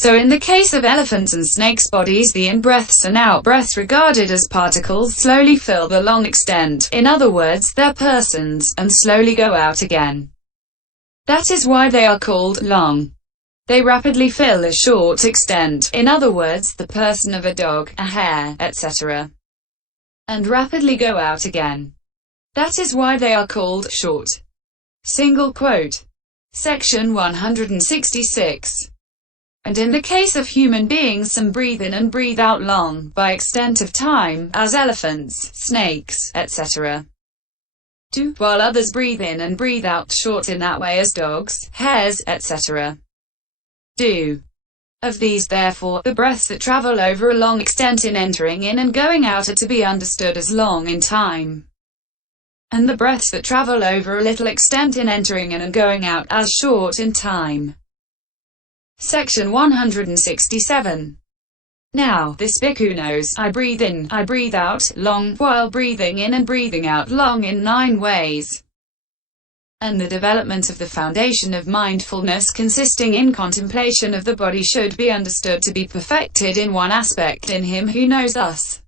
So in the case of elephants and snakes' bodies, the in-breaths and out-breaths regarded as particles slowly fill the long extent, in other words, their persons, and slowly go out again. That is why they are called long. They rapidly fill a short extent, in other words, the person of a dog, a hare, etc., and rapidly go out again. That is why they are called short. Single quote. Section 166. And in the case of human beings, some breathe in and breathe out long, by extent of time, as elephants, snakes, etc. do, while others breathe in and breathe out short in that way as dogs, hares, etc. do. Of these, therefore, the breaths that travel over a long extent in entering in and going out are to be understood as long in time, and the breaths that travel over a little extent in entering in and going out as short in time. Section 167. Now, this bhikkhu knows, I breathe in, I breathe out, long, while breathing in and breathing out long in 9 ways. And the development of the foundation of mindfulness consisting in contemplation of the body should be understood to be perfected in one aspect in him who knows thus,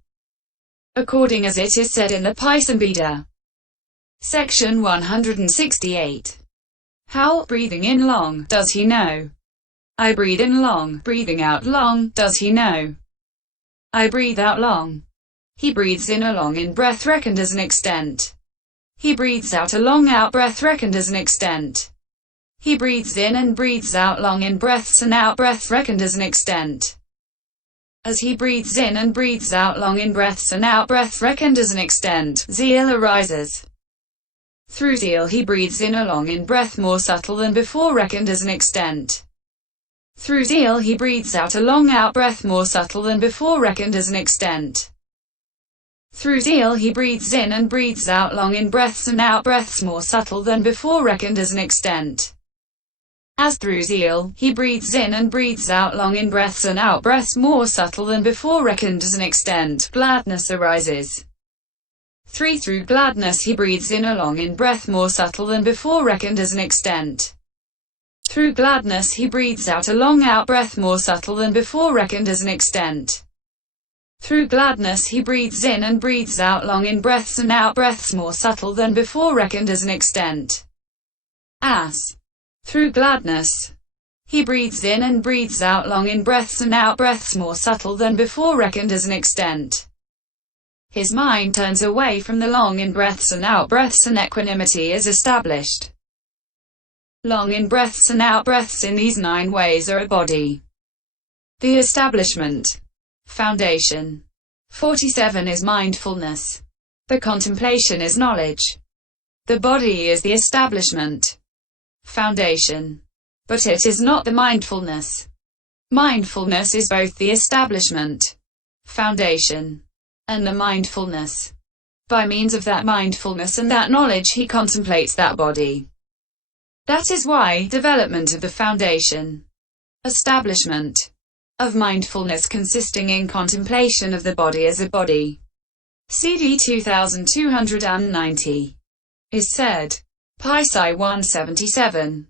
according as it is said in the Paþisambhida. Section 168. How, breathing in long, does he know? I breathe in long, breathing out long, does he know? I breathe out long. He breathes in a long in-breath reckoned as an extent. He breathes out a long out-breath reckoned as an extent. He breathes in and breathes out long in-breaths and out-breath reckoned as an extent. As he breathes in and breathes out long in-breaths and out-breath reckoned as an extent, zeal arises. Through zeal he breathes in a long in-breath more subtle than before reckoned as an extent. Through zeal he breathes out a long out-breath more subtle than before reckoned as an extent. Through zeal he breathes in and breathes out long in-breaths and out-breaths more subtle than before reckoned as an extent. As through zeal, he breathes in and breathes out long in-breaths and out-breaths more subtle than before reckoned as an extent, gladness arises. Through gladness he breathes in a long in-breath more subtle than before reckoned as an extent. Through gladness he breathes out a long out-breath more subtle than before reckoned as an extent. Through gladness he breathes in and breathes out long in-breaths and out-breaths more subtle than before reckoned as an extent. As through gladness he breathes in and breathes out long in-breaths and out-breaths more subtle than before reckoned as an extent, his mind turns away from the long in-breaths and out-breaths and equanimity is established. Long in-breaths and out-breaths in these 9 ways are a body. The establishment. Foundation. 47 is mindfulness. The contemplation is knowledge. The body is the establishment. Foundation. But it is not the mindfulness. Mindfulness is both the establishment, foundation, and the mindfulness. By means of that mindfulness and that knowledge he contemplates that body. That is why development of the foundation, establishment, of mindfulness consisting in contemplation of the body as a body, CD 2290, is said. Pi 177.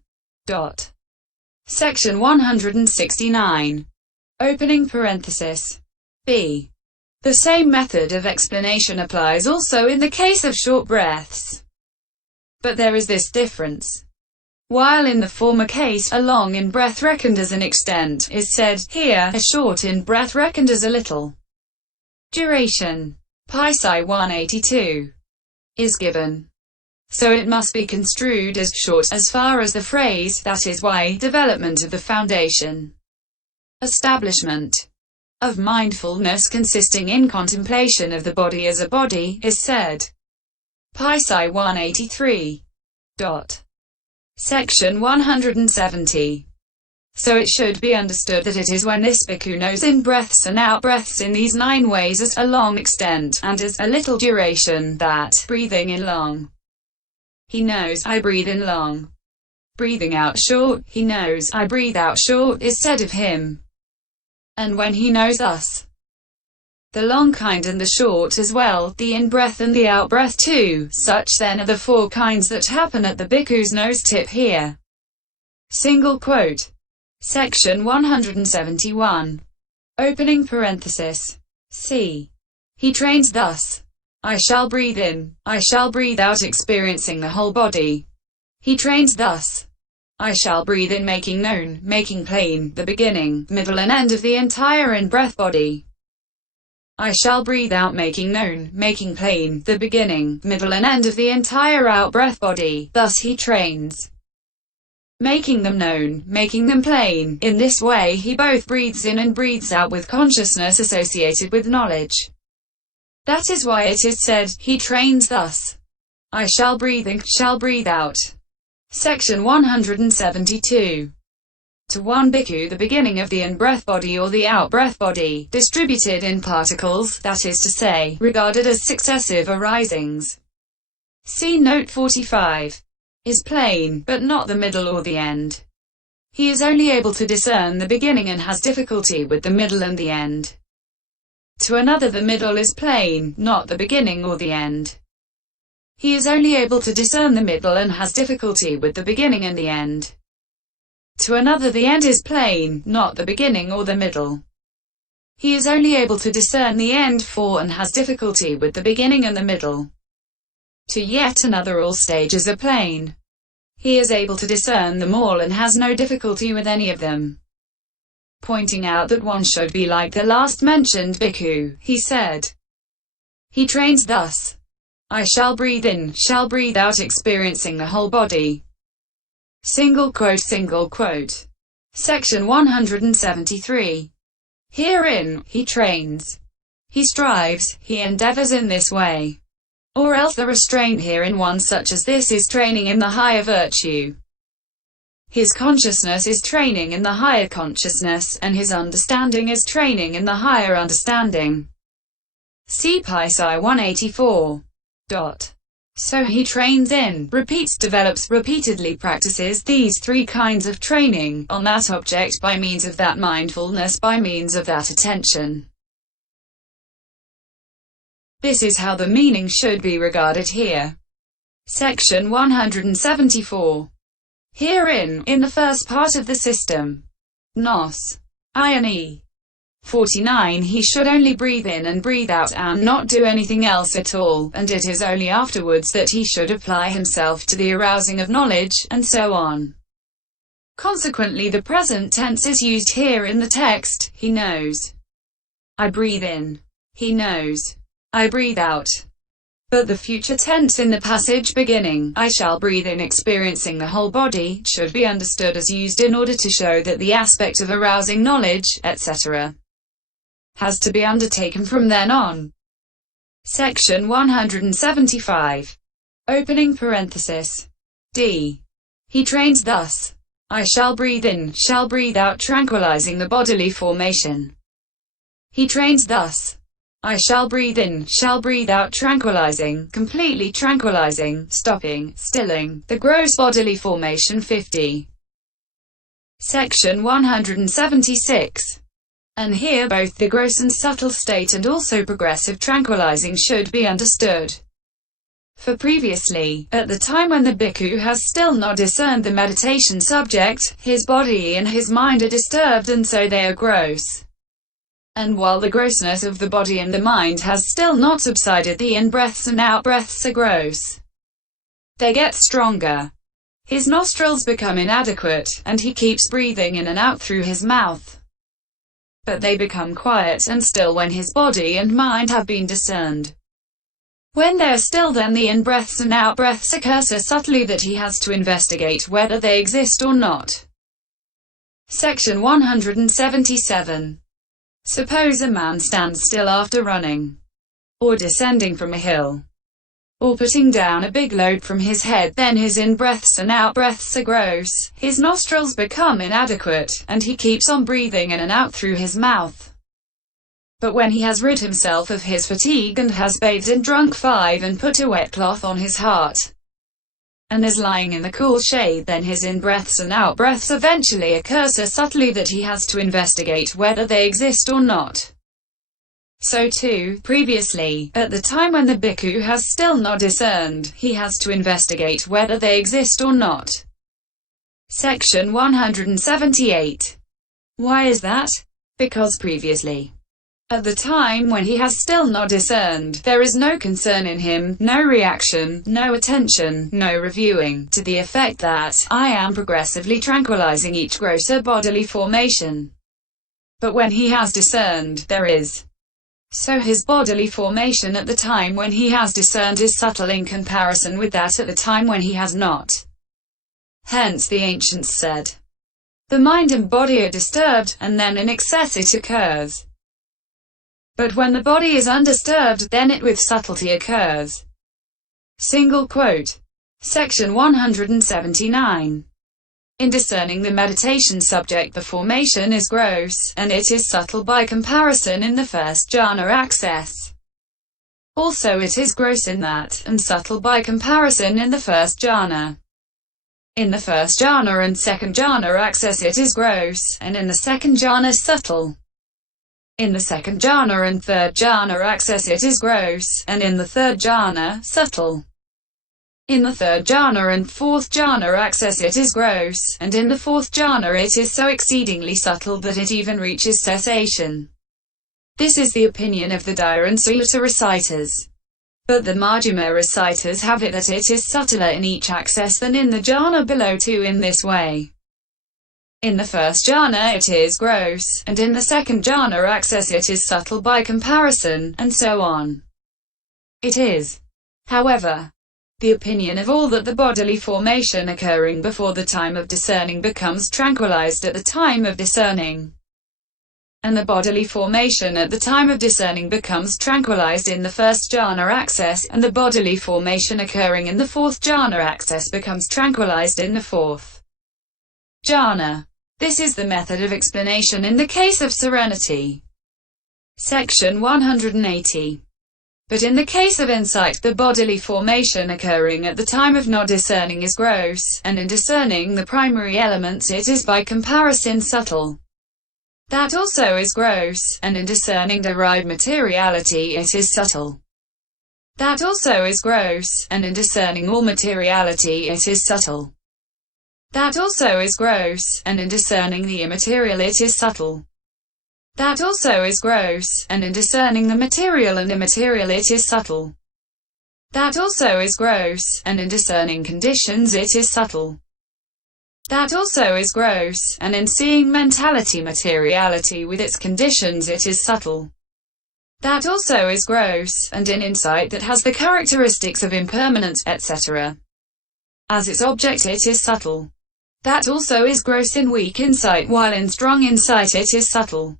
Section 169. Opening parenthesis. B. The same method of explanation applies also in the case of short breaths. But there is this difference. While in the former case, a long in-breath reckoned as an extent, is said, here, a short in-breath reckoned as a little duration, Pi 182, is given. So it must be construed as short as far as the phrase, that is why, development of the foundation, establishment, of mindfulness consisting in contemplation of the body as a body, is said. Pi 183. Section 170. So it should be understood that it is when this bhikkhu knows in-breaths and out-breaths in these 9 ways as a long extent, and as a little duration, that, breathing in long, he knows, I breathe in long. Breathing out short, he knows, I breathe out short, is said of him. And when he knows thus, the long kind and the short as well, the in-breath and the out-breath too, such then are the 4 kinds that happen at the bhikkhu's nose tip here. Single quote. Section 171. Opening parenthesis. C. He trains thus. I shall breathe in, I shall breathe out, experiencing the whole body. He trains thus. I shall breathe in, making known, making plain, the beginning, middle and end of the entire in-breath body. I shall breathe out, making known, making plain, the beginning, middle and end of the entire out-breath body. Thus he trains, making them known, making them plain. In this way he both breathes in and breathes out with consciousness associated with knowledge. That is why it is said, he trains thus. I shall breathe in, shall breathe out. Section 172. To one bhikkhu, the beginning of the in-breath body or the out-breath body, distributed in particles, that is to say, regarded as successive arisings. See note 45. Is plain, but not the middle or the end. He is only able to discern the beginning and has difficulty with the middle and the end. To another the middle is plain, not the beginning or the end. He is only able to discern the middle and has difficulty with the beginning and the end. To another the end is plain, not the beginning or the middle. He is only able to discern the end for and has difficulty with the beginning and the middle. To yet another all stages are plain. He is able to discern them all and has no difficulty with any of them. Pointing out that one should be like the last mentioned bhikkhu, he said, he trains thus. I shall breathe in, shall breathe out, experiencing the whole body. Single quote, single quote. Section 173. Herein, he trains. He strives, he endeavors in this way. Or else the restraint herein one such as this is training in the higher virtue. His consciousness is training in the higher consciousness, and his understanding is training in the higher understanding. See Paþisambhida 184. So he trains in, repeats, develops, repeatedly practices these three kinds of training, on that object by means of that mindfulness, by means of that attention. This is how the meaning should be regarded here. Section 174. Herein, in the first part of the system, Nos. I. 49, he should only breathe in and breathe out and not do anything else at all, and it is only afterwards that he should apply himself to the arousing of knowledge, and so on. Consequently the present tense is used here in the text, he knows. I breathe in. He knows. I breathe out. But the future tense in the passage beginning, I shall breathe in, experiencing the whole body, should be understood as used in order to show that the aspect of arousing knowledge, etc., has to be undertaken from then on. Section 175. Opening parenthesis. D. He trains thus. I shall breathe in, shall breathe out, tranquilizing the bodily formation. He trains thus. I shall breathe in, shall breathe out, tranquilizing, completely tranquilizing, stopping, stilling, the gross bodily formation. 50. Section 176. And here both the gross and subtle state and also progressive tranquilizing should be understood. For previously, at the time when the bhikkhu has still not discerned the meditation subject, his body and his mind are disturbed and so they are gross. And while the grossness of the body and the mind has still not subsided, the in-breaths and out-breaths are gross. They get stronger. His nostrils become inadequate, and he keeps breathing in and out through his mouth. But they become quiet and still when his body and mind have been discerned. When they are still, then the in-breaths and out-breaths occur so subtly that he has to investigate whether they exist or not. Section 177. Suppose a man stands still after running, or descending from a hill, or putting down a big load from his head, then his in-breaths and out-breaths are gross, his nostrils become inadequate, and he keeps on breathing in and out through his mouth. But when he has rid himself of his fatigue and has bathed and drunk 5 and put a wet cloth on his heart, and is lying in the cool shade, then his in-breaths and out-breaths eventually occur so subtly that he has to investigate whether they exist or not. So too, previously, at the time when the bhikkhu has still not discerned, he has to investigate whether they exist or not. Section 178. Why is that? Because previously, at the time when he has still not discerned, there is no concern in him, no reaction, no attention, no reviewing, to the effect that I am progressively tranquilizing each grosser bodily formation. But when he has discerned, there is. So his bodily formation at the time when he has discerned is subtle in comparison with that at the time when he has not. Hence the ancients said, the mind and body are disturbed, and then in excess it occurs. But when the body is undisturbed, then it with subtlety occurs. Single quote. Section 179. In discerning the meditation subject, the formation is gross, and it is subtle by comparison in the first jhana access. Also it is gross in that, and subtle by comparison in the first jhana. In the first jhana and second jhana access it is gross, and in the second jhana subtle. In the second jhana and third jhana access it is gross, and in the third jhana, subtle. In the third jhana and fourth jhana access it is gross, and in the fourth jhana it is so exceedingly subtle that it even reaches cessation. This is the opinion of the Dhyan Sutta reciters. But the Majjhima reciters have it that it is subtler in each access than in the jhana below two in this way. In the first jhana it is gross, and in the second jhana access it is subtle by comparison, and so on. It is, however, the opinion of all that the bodily formation occurring before the time of discerning becomes tranquilized at the time of discerning. And the bodily formation at the time of discerning becomes tranquilized in the first jhana access, and the bodily formation occurring in the fourth jhana access becomes tranquilized in the fourth jhana. This is the method of explanation in the case of serenity. Section 180. But in the case of insight, the bodily formation occurring at the time of not discerning is gross, and in discerning the primary elements it is by comparison subtle. That also is gross, and in discerning derived materiality it is subtle. That also is gross, and in discerning all materiality it is subtle. That also is gross, and in discerning the immaterial it is subtle. That also is gross, and in discerning the material and immaterial it is subtle. That also is gross, and in discerning conditions it is subtle. That also is gross, and in seeing mentality materiality with its conditions it is subtle. That also is gross, and in insight that has the characteristics of impermanence, etc. as its object it is subtle. That also is gross in weak insight, while in strong insight it is subtle.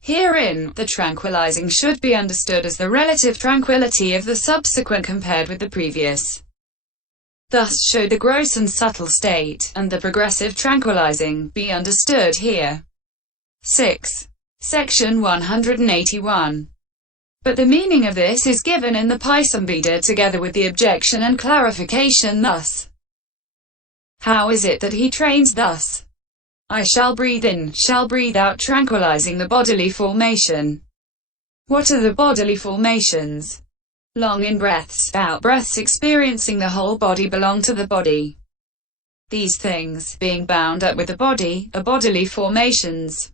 Herein, the tranquilizing should be understood as the relative tranquility of the subsequent compared with the previous. Thus should the gross and subtle state, and the progressive tranquilizing, be understood here. 6. Section 181. But the meaning of this is given in the Paþisambhida together with the objection and clarification thus. How is it that he trains thus? I shall breathe in, shall breathe out, tranquilizing the bodily formation. What are the bodily formations? Long in-breaths, out-breaths, experiencing the whole body belong to the body. These things, being bound up with the body, are bodily formations.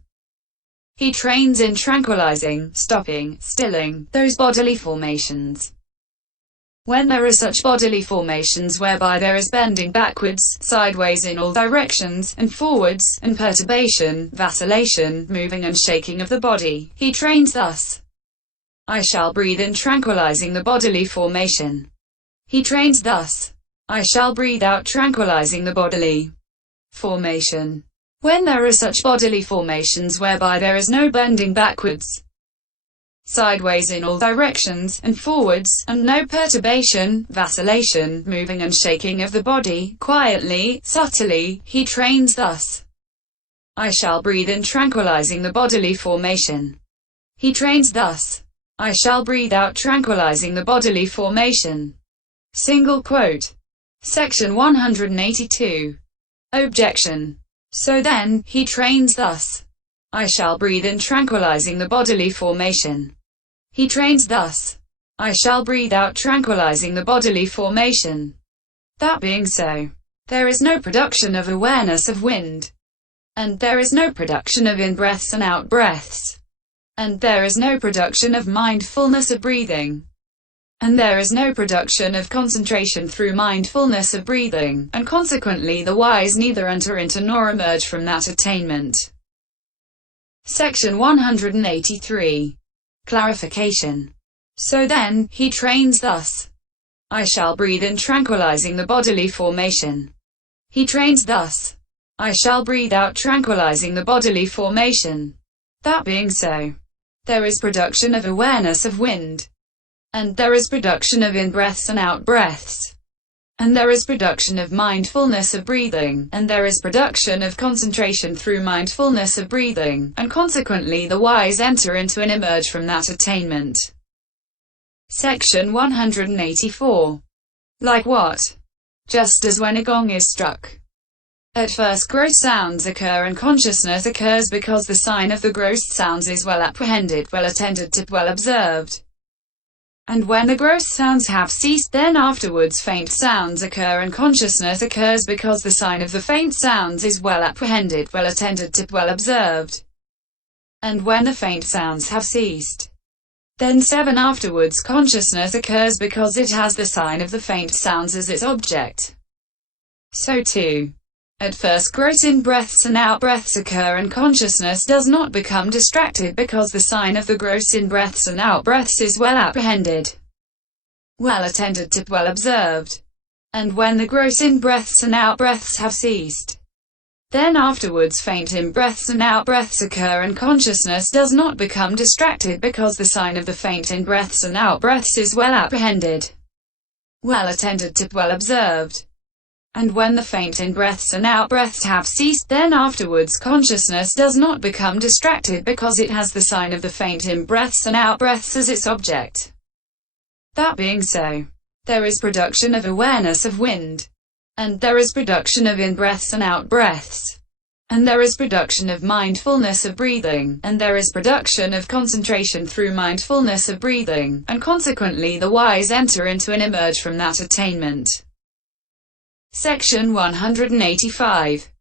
He trains in tranquilizing, stopping, stilling, those bodily formations. When there are such bodily formations whereby there is bending backwards, sideways in all directions, and forwards, and perturbation, vacillation, moving and shaking of the body, he trains thus. I shall breathe in, tranquilizing the bodily formation. He trains thus. I shall breathe out, tranquilizing the bodily formation. When there are such bodily formations whereby there is no bending backwards, sideways in all directions, and forwards, and no perturbation, vacillation, moving and shaking of the body, quietly, subtly, he trains thus. I shall breathe in, tranquilizing the bodily formation. He trains thus. I shall breathe out, tranquilizing the bodily formation. Single quote. Section 182. Objection. So then, he trains thus. I shall breathe in, tranquilizing the bodily formation. He trains thus. I shall breathe out, tranquilizing the bodily formation. That being so, There is no production of awareness of wind. And there is no production of in-breaths and out-breaths. And there is no production of mindfulness of breathing. And there is no production of concentration through mindfulness of breathing, and consequently the wise neither enter into nor emerge from that attainment. Section 183. Clarification. So then, he trains thus. I shall breathe in tranquilizing the bodily formation. He trains thus. I shall breathe out tranquilizing the bodily formation. That being so, there is production of awareness of wind. And there is production of in-breaths and out-breaths. And there is production of mindfulness of breathing, and there is production of concentration through mindfulness of breathing, and consequently the wise enter into and emerge from that attainment. Section 184. Like what? Just as when a gong is struck. At first gross sounds occur and consciousness occurs because the sign of the gross sounds is well apprehended, well attended to, well observed. And when the gross sounds have ceased, then afterwards faint sounds occur and consciousness occurs because the sign of the faint sounds is well apprehended, well attended to, well observed. And when the faint sounds have ceased, then afterwards consciousness occurs because it has the sign of the faint sounds as its object. So too, at first gross in-breaths and out-breaths occur and consciousness does not become distracted because the sign of the gross in-breaths and out-breaths is well apprehended, well attended to, well observed. And when the gross in-breaths and out-breaths have ceased, then afterwards faint in-breaths and out-breaths occur and consciousness does not become distracted because the sign of the faint in-breaths and out-breaths is well apprehended, well attended to, well observed. And when the faint in-breaths and out-breaths have ceased, then afterwards consciousness does not become distracted because it has the sign of the faint in-breaths and out-breaths as its object. That being so, there is production of awareness of wind. And there is production of in-breaths and out-breaths. And there is production of mindfulness of breathing, and there is production of concentration through mindfulness of breathing, and consequently the wise enter into and emerge from that attainment. Section 185.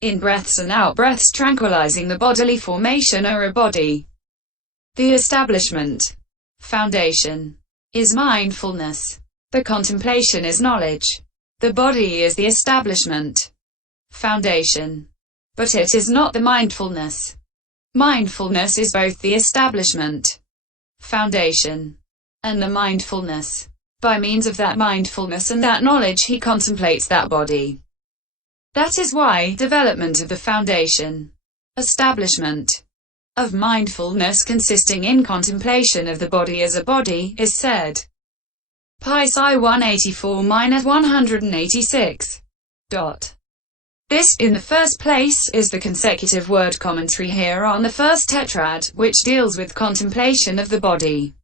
In-breaths and out-breaths tranquilizing the bodily formation are a body. The establishment, foundation, is mindfulness. The contemplation is knowledge. The body is the establishment, foundation. But it is not the mindfulness. Mindfulness is both the establishment, foundation, and the mindfulness. By means of that mindfulness and that knowledge he contemplates that body. That is why development of the foundation, establishment, of mindfulness consisting in contemplation of the body as a body, is said. Pi 184-186. This, in the first place, is the consecutive word commentary here on the first tetrad, which deals with contemplation of the body.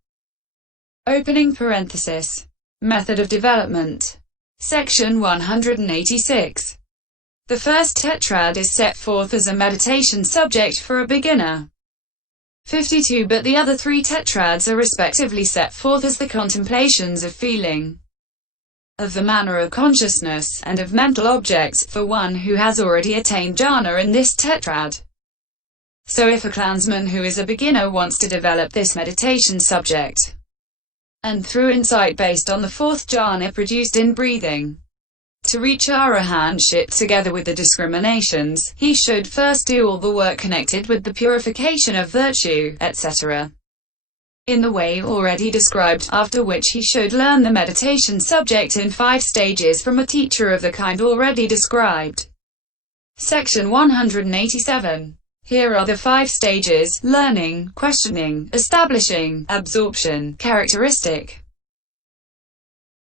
Opening parenthesis. Method of development. Section 186. The first tetrad is set forth as a meditation subject for a beginner. 52 But the other three tetrads are respectively set forth as the contemplations of feeling, of the manner of consciousness, and of mental objects, for one who has already attained jhana in this tetrad. So if a clansman who is a beginner wants to develop this meditation subject, and through insight based on the fourth jhana produced in breathing, to reach arahantship together with the discriminations, he should first do all the work connected with the purification of virtue, etc., in the way already described, after which he should learn the meditation subject in 5 stages from a teacher of the kind already described. Section 187. Here are the 5 stages: learning, questioning, establishing, absorption, characteristic.